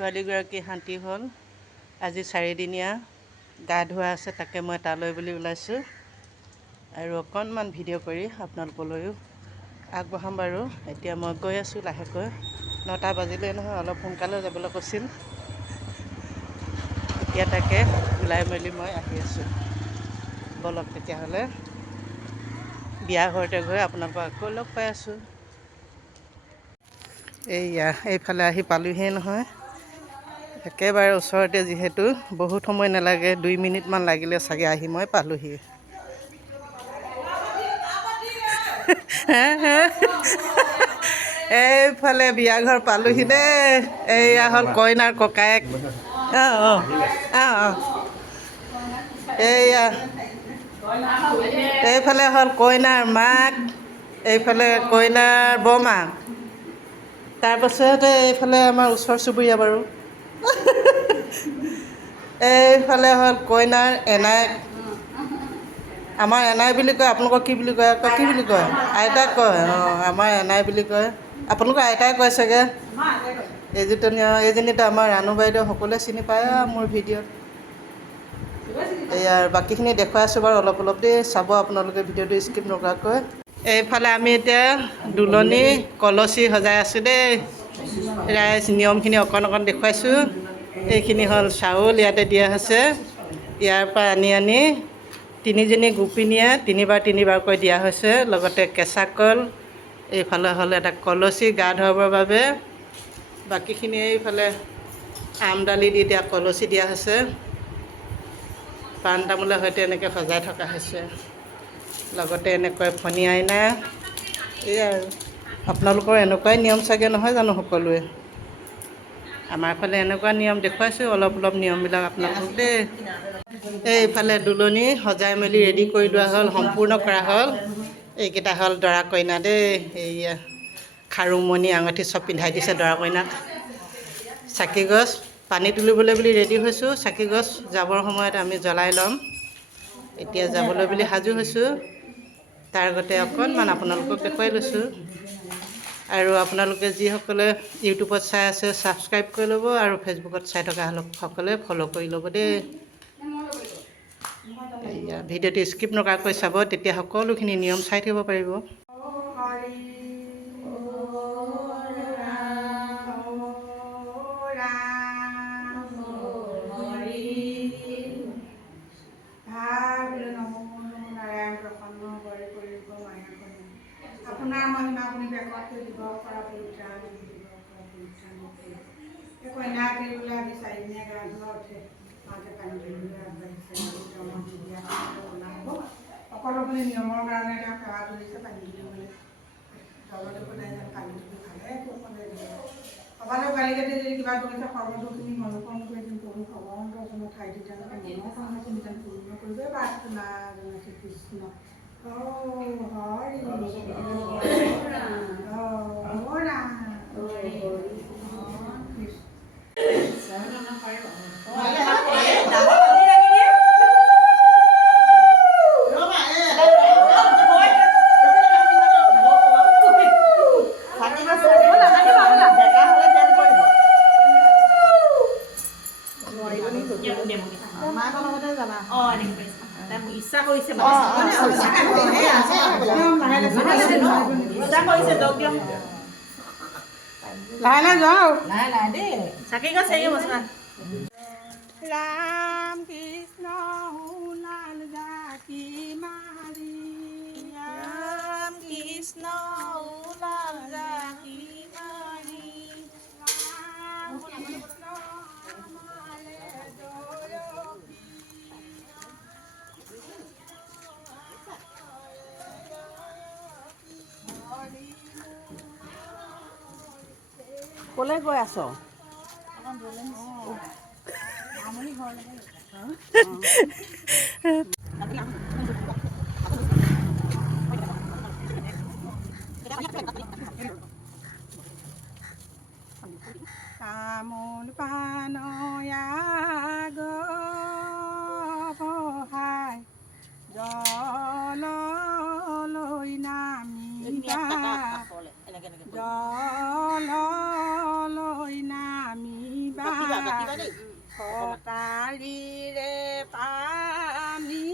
ছোৱালীগৰাকী শান্তি হ'ল। আজি 4 দিনীয়া গা ধোৱা আছে, তাকে মই তালৈ বুলি ওলাইছোঁ আৰু অকণমান ভিডিঅ' কৰি আপোনালোকলৈও আগবঢ়াম বাৰু। এতিয়া মই গৈ আছোঁ লাহেকৈ, 9টা বাজিলেই নহয়, অলপ সোনকালে যাবলৈ কৈছিল। এতিয়া তাকে ওলাই মেলি মই আহি আছোঁ। বলক তেতিয়াহ'লে বিয়া ঘৰতে গৈ আপোনালোকক আকৌ লগ পাই আছোঁ। এইয়া এইফালে আহি পালোহিয়ে নহয়, একেবাৰে ওচৰতে যিহেতু বহুত সময় নালাগে, 2 মিনিটমান লাগিলে চাগে আহি মই পালোহি। এইফালে বিয়া ঘৰ পালোহি দেই। এইয়া হ'ল কইনাৰ ককায়েক। এইয়া এইফালে হ'ল কইনাৰ মাক, এইফালে কইনাৰ বৰমাক, তাৰপাছতে এইফালে আমাৰ ওচৰ চুবুৰীয়া বাৰু। এইফালে হ'ল কইনাৰ এনায়েক। আমাৰ এনাই বুলি কয়, আপোনালোকক কি বুলি কয়? কি বুলি কয়? আইতাক কয়। আমাৰ এনাই বুলি কয়, আপোনালোকৰ আইতাই কয় চাগে। এইজনীতো আমাৰ ৰাণু বাইদেউ, সকলোৱে চিনি পায় মোৰ ভিডিঅ'ত। এইয়া বাকীখিনি দেখুৱাই আছোঁ বাৰু অলপ অলপ দেই, চাব আপোনালোকে ভিডিঅ'টো স্কিপ নকৰাকৈ। এইফালে আমি এতিয়া দুলনি কলচী সজাই আছোঁ দেই। ৰাইজ নিয়মখিনি অকণ অকণ দেখুৱাইছোঁ। এইখিনি হ'ল চাউল, ইয়াতে দিয়া হৈছে। ইয়াৰ পৰা আনি তিনিজনী গোপিনীয়ে 3বাৰকৈ দিয়া হৈছে, লগতে কেঁচা কল। এইফালে হ'ল এটা কলচী গা ধুৱাবৰ বাবে। বাকীখিনি এইফালে আমডালি দি দিয়া কলচী দিয়া হৈছে। পাণ তামোলৰ সৈতে এনেকৈ সজাই থকা হৈছে, লগতে এনেকৈ ফণী আইনা। এয়াই আৰু আপোনালোকৰ এনেকুৱাই নিয়ম চাগে, নহয় জানো সকলোৱে? আমাৰ ফালে এনেকুৱা নিয়ম দেখুৱাইছোঁ অলপ অলপ নিয়মবিলাক আপোনালোকক দেই। এইফালে দুলনি সজাই মেলি ৰেডি কৰি লোৱা হ'ল, সম্পূৰ্ণ কৰা হ'ল। এইকেইটা হ'ল দৰা কইনা দেই। এইয়া খাৰু মণি আঙুঠি চব পিন্ধাই দিছে দৰা কইনাক। চাকি গছ পানী তুলিবলৈ বুলি ৰেডি হৈছোঁ। চাকি গছ যাবৰ সময়ত আমি জ্বলাই ল'ম। এতিয়া যাবলৈ বুলি সাজু হৈছোঁ। তাৰ আগতে অকণমান আপোনালোকক দেখুৱাই লৈছোঁ। আৰু আপোনালোকে যিসকলে ইউটিউবত চাই আছে ছাবস্ক্ৰাইব কৰি ল'ব, আৰু ফেচবুকত চাই থকা সকলে ফ'ল' কৰি ল'ব দেই। এইয়া ভিডিঅ'টো স্কিপ নকৰাকৈ চাব, তেতিয়া সকলোখিনি নিয়ম চাই থাকিব পাৰিব। আপোনাৰ মহিমা আপুনি বেকত থৈ দিব পৰা পৰিত্ৰাণ দিব পৰা পৰিত্ৰাণ নকৰি। কইনা ফিৰিবলৈ আজি 4 দিনীয়া গা ধোৱা উঠে, মাকে পানী তুলিবলৈ আগবাঢ়িছে। সকলোখিনি নিয়মৰ কাৰণে তেওঁ সেৱা তুলিছে পানী তুলিবলৈ। জলদেশো নাই যেন পানী তুলি ভালে কুশলে দিয়ে। সবালৈ গালি কাটি যদি কিবা কৰিছে, সৰ্বদোষিনী মনোকৰণ কৰি যেন প্ৰভু ভগৱন্ত ঠাইতে তেওঁলোকে মনৰ কামনাখিনি যেন পূৰ্ণ কৰিবই প্ৰাৰ্থনা জনাইছে কৃষ্ণ। ইচ্ছা কৰিছে লাহে যাওঁ, লাহে দেই। চাকি গছ হেৰি মচলা। ৰাম কৃষ্ণ ওলাল জাকি মাৰি, ৰাম কৃষ্ণ ওলাল জাকি মাৰি, ৰাম কৃষ্ণ আমালে দৰপী। ক'লৈ গৈ আছ? তামোল পানয়া গহাই জললৈ নামিবা, জললৈ নামিবা কটাৰীৰে পানী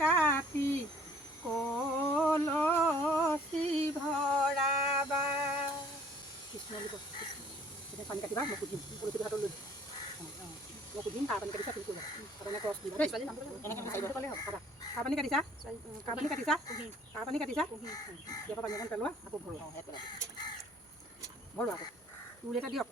কাটি কলচি ভৰাবা। কৃষ্ণ পানী কাটিবা, মই সুধিম কলচি হাতত লৈ মই সুধিম কাৰ পানী কাটিছা তুমি কৰিবা তাৰমানে ক্ৰছ দিবা দেই ছোৱালী নামটো ক'লে হ'ব কাটা কাৰ পানী কাটিছা কাৰ পানী কাটিছা কাৰ পানী কাটিছা ইয়াৰ পৰা পানী অকণ পেলোৱা আকৌ ভৰোৱা ভৰোৱা আকৌ টুল এটা দিয়ক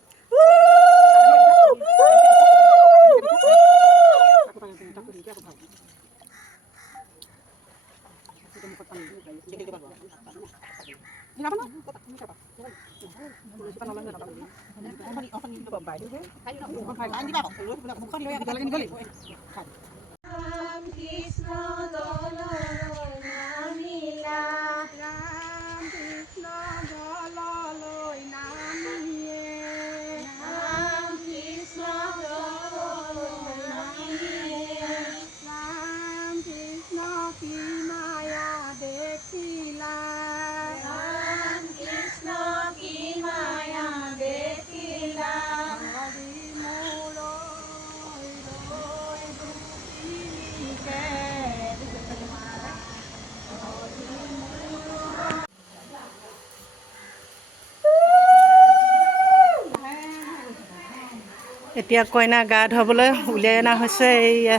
এতিয়া কইনা গা ধুৱাবলৈ উলিয়াই অনা হৈছে। এইয়া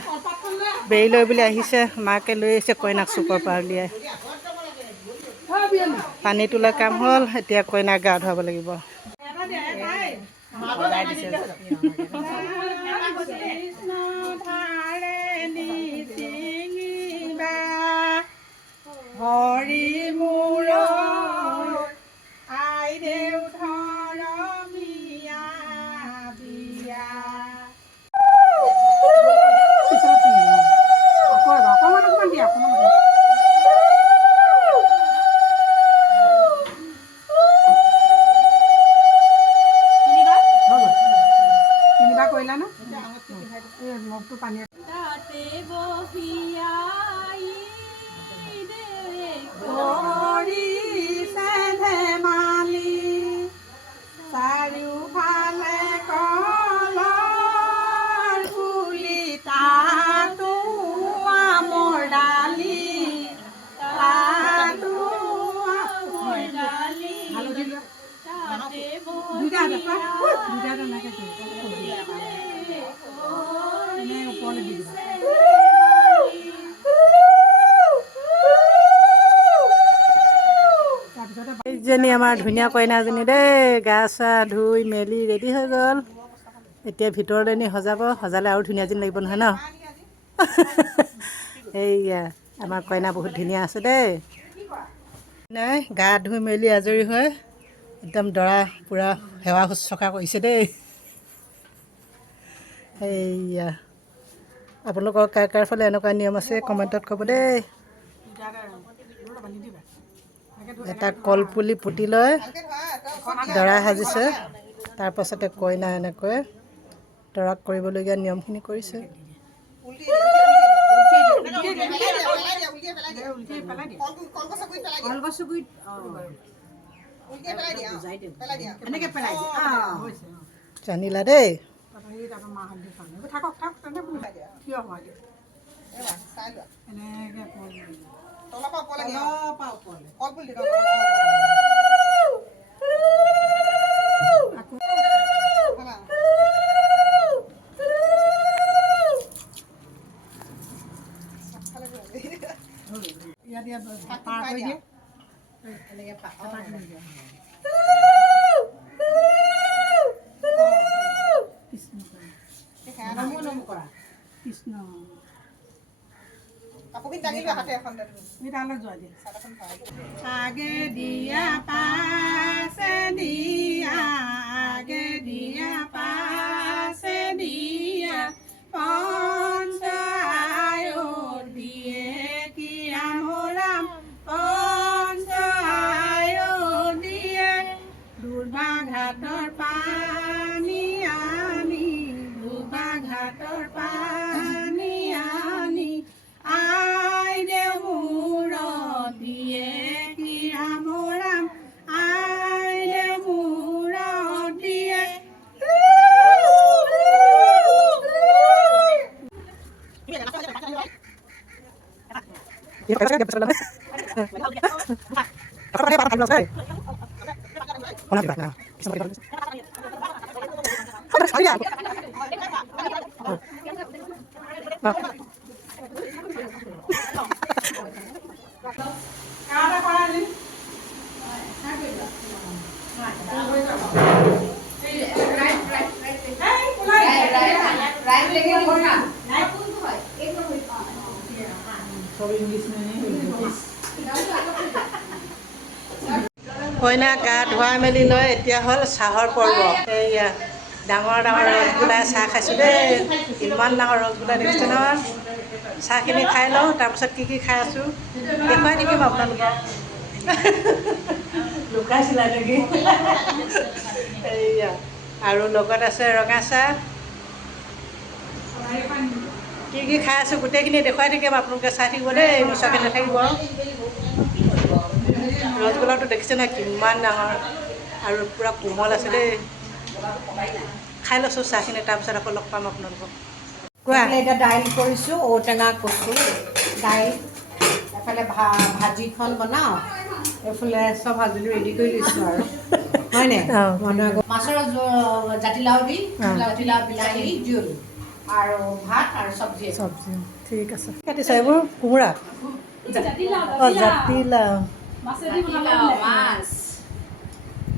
বেৰি লৈ বুলি আহিছে, মাকে লৈ আহিছে কইনাক চুকৰ পৰা উলিয়াই। পানী তোলা কাম হ'ল, এতিয়া কইনাক গা ধুৱাব লাগিব। হৰি মোৰ আই দেউ ধৰমীয়া বিয়া অকণমান দিয়া তিনিবাৰ কৰিলা ন এই মগটো পানী ধেমালি চাৰিওফালে কলৰ পুলি তাতো আমৰ ডালি তাতো আমৰ ডালি দুইটা তেনেকৈ ওপৰলৈ দি দিবা। এইজনী আমাৰ ধুনীয়া কইনাজনী দেই, গা চা ধুই মেলি ৰেডি হৈ গ'ল। এতিয়া ভিতৰলৈ নি সজাব, সজালে আৰু ধুনীয়া যেন লাগিব নহয় ন। এইয়া আমাৰ কইনা বহুত ধুনীয়া আছে দেই। নাই গা ধুই মেলি আজৰি হৈ একদম দৰা পূৰা সেৱা শুশ্ৰূষা কৰিছে দেই। এইয়া আপোনালোকৰ কাৰ ফালে এনেকুৱা নিয়ম আছে কমেণ্টত ক'ব দেই। এটা কলপুলি পুতি লৈ দৰা সাজিছে, তাৰপাছতে কইনা এনেকৈ দৰাক কৰিবলগীয়া নিয়মখিনি কৰিছে। জানিলা দেই। কৃষ্ণ আগে দিয়া পাছে দিয়া আগে দিয়া পাছে দিয়া পঞ্চায়ত দিয়ে কি ৰাম ৰাম পঞ্চায়ত দিয়ে দুৰ্বা ঘাটৰ পানী আনি দুৰ্বা ঘাটৰ পানী আনি আই দেউ মূৰত দিয়ে কি ৰাম ৰাম আই দেউ মূৰত কইনা গা ধুৱাই মেলি লৈ এতিয়া হ'ল চাহৰ পৰ্ব। এইয়া ডাঙৰ ডাঙৰ ৰসগোল্লাই চাহ খাইছোঁ দেই। ইমান ডাঙৰ ৰসগোল্লা দেখিছে নহয়। চাহখিনি খাই লওঁ, তাৰপিছত কি খাই আছোঁ দেখুৱাই থাকিম আপোনালোকক। লুকাইছিলা নেকি? এইয়া আৰু লগত আছে ৰঙা চাহ। কি খাই আছোঁ গোটেইখিনি দেখুৱাই থাকিম, আপোনালোকে চাই থাকিব দেই, নোচোৱাকৈ নাথাকিব। ৰসগোল্লাটো দেখিছে নহয় কিমান ডাঙৰ আৰু পূৰা কোমল আছে দেই। খাই লৈছোঁ চাহখিনি, তাৰপিছত আকৌ লগ পাম আপোনালোকক। কোৱা। এতিয়া দাইল কৰিছোঁ, ঔটেঙা কচু দাইল, এফালে ভাজিখন বনাওঁ, এইফালে চব সাজুলি ৰেডি কৰি দিছোঁ আৰু হয়নে? মাছৰ জাতিলাও দি জাতিলাও বিলাহী জোল আৰু ভাত আৰু চব্জি। ঠিক আছে। কাটিছা এইবোৰ কোমোৰা? অঁ জাতিলাও,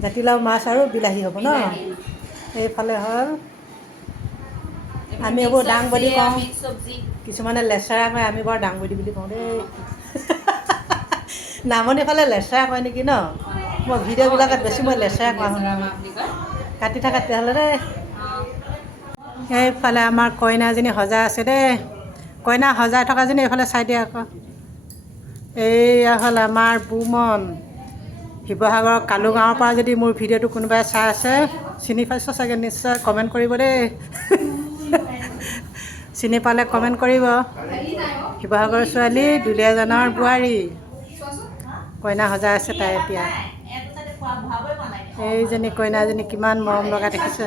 জাতিলাও মাছ আৰু বিলাহী হ'ব ন। এইফালে হ'ল আমি এইবোৰ দাংবডি কওঁ, কিছুমানে লেচেৰা কয়, আমি বাৰু দাংবডি বুলি কওঁ দেই। নামনিৰ ফালে লেচেৰা কয় নেকি ন? মই ভিডিঅ'বিলাকত বেছি মই লেচেৰা কোৱা শুনো। কাটি থাকা তেতিয়াহ'লে দেই। সেইফালে আমাৰ কইনাজনী সজাই আছে দেই। কইনা সজাই থকাজনী এইফালে চাই দিয়া আকৌ। এইয়া হ'ল আমাৰ বুমন। শিৱসাগৰৰ কালুগাঁৱৰ পৰা যদি মোৰ ভিডিঅ'টো কোনোবাই চাই আছে, চিনি পাইছ চাগে, নিশ্চয় কমেণ্ট কৰিব দেই। চিনি পালে কমেণ্ট কৰিব। শিৱসাগৰৰ ছোৱালী, দুলীয়াজানৰ বোৱাৰী। কইনা সজাই আছে তাই এতিয়া। এইজনী কইনাজনী কিমান মৰম লগা দেখিছে।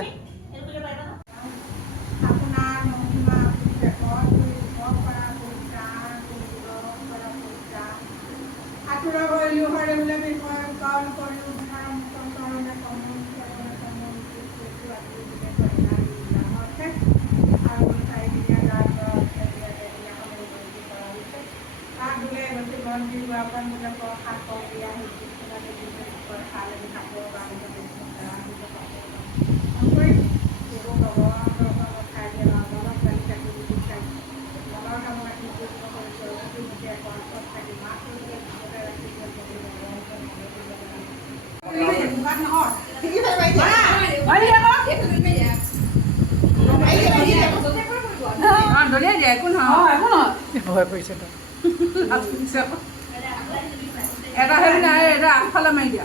ভয় পৰিছে তো। এটা হেৰি নাই, এটা আগফালে মাৰি দিয়া।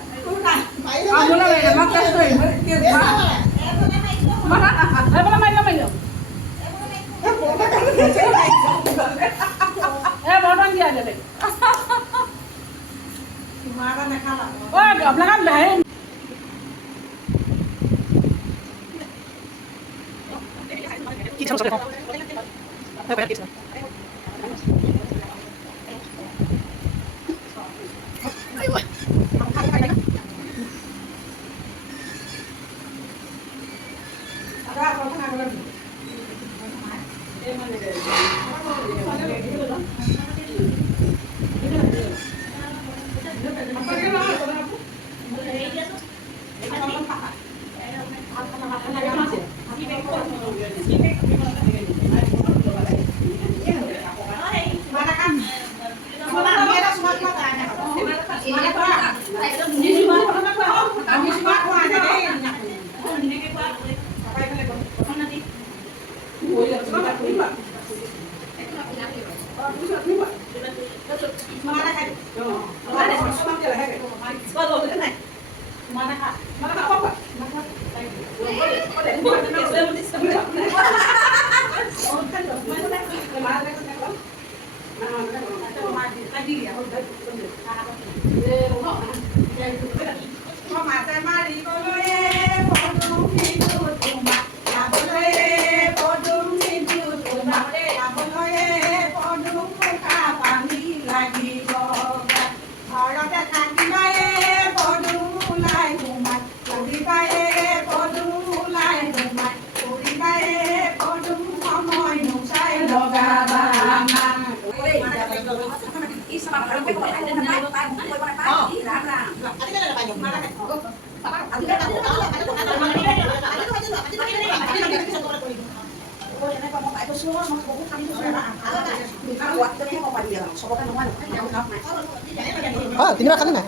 তিনিবাৰ খালি নাই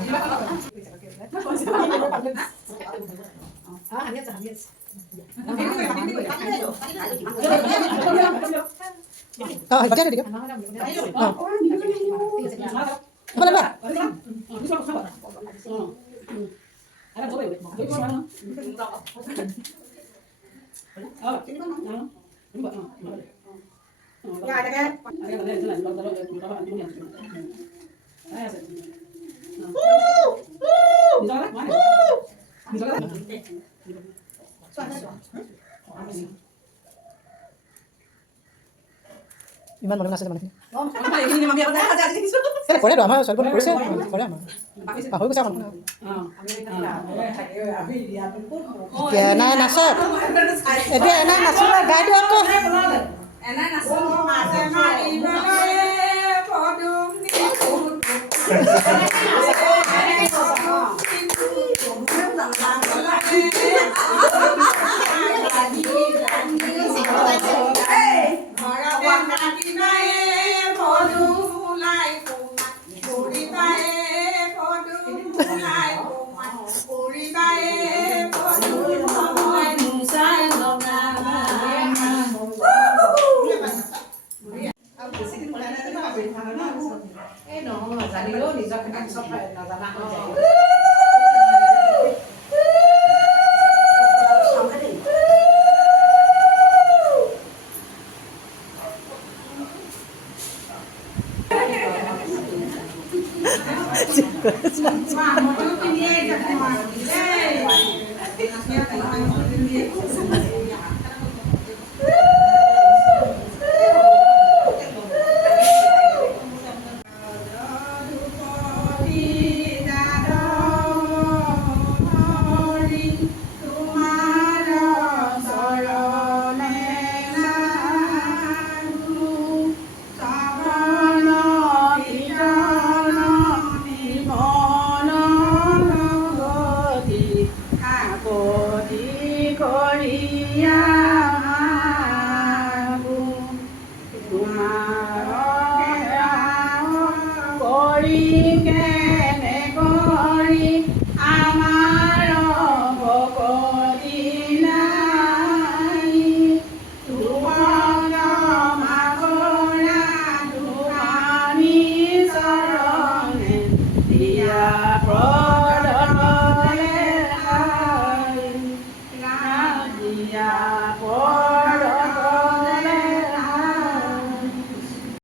এতিয়া দিকে ইমান মনে আছে মানুহখিনি কৰেতো আমাৰ ছোৱালী কৰিছে কৰে আমাৰ পাহৰি গৈছে আমাৰ এতিয়া এনাই নাচক এতিয়া এনাই নাচক গাই দিয়ক আকৌ জানিলেও নিজৰ চব নাজানা হৈ যায়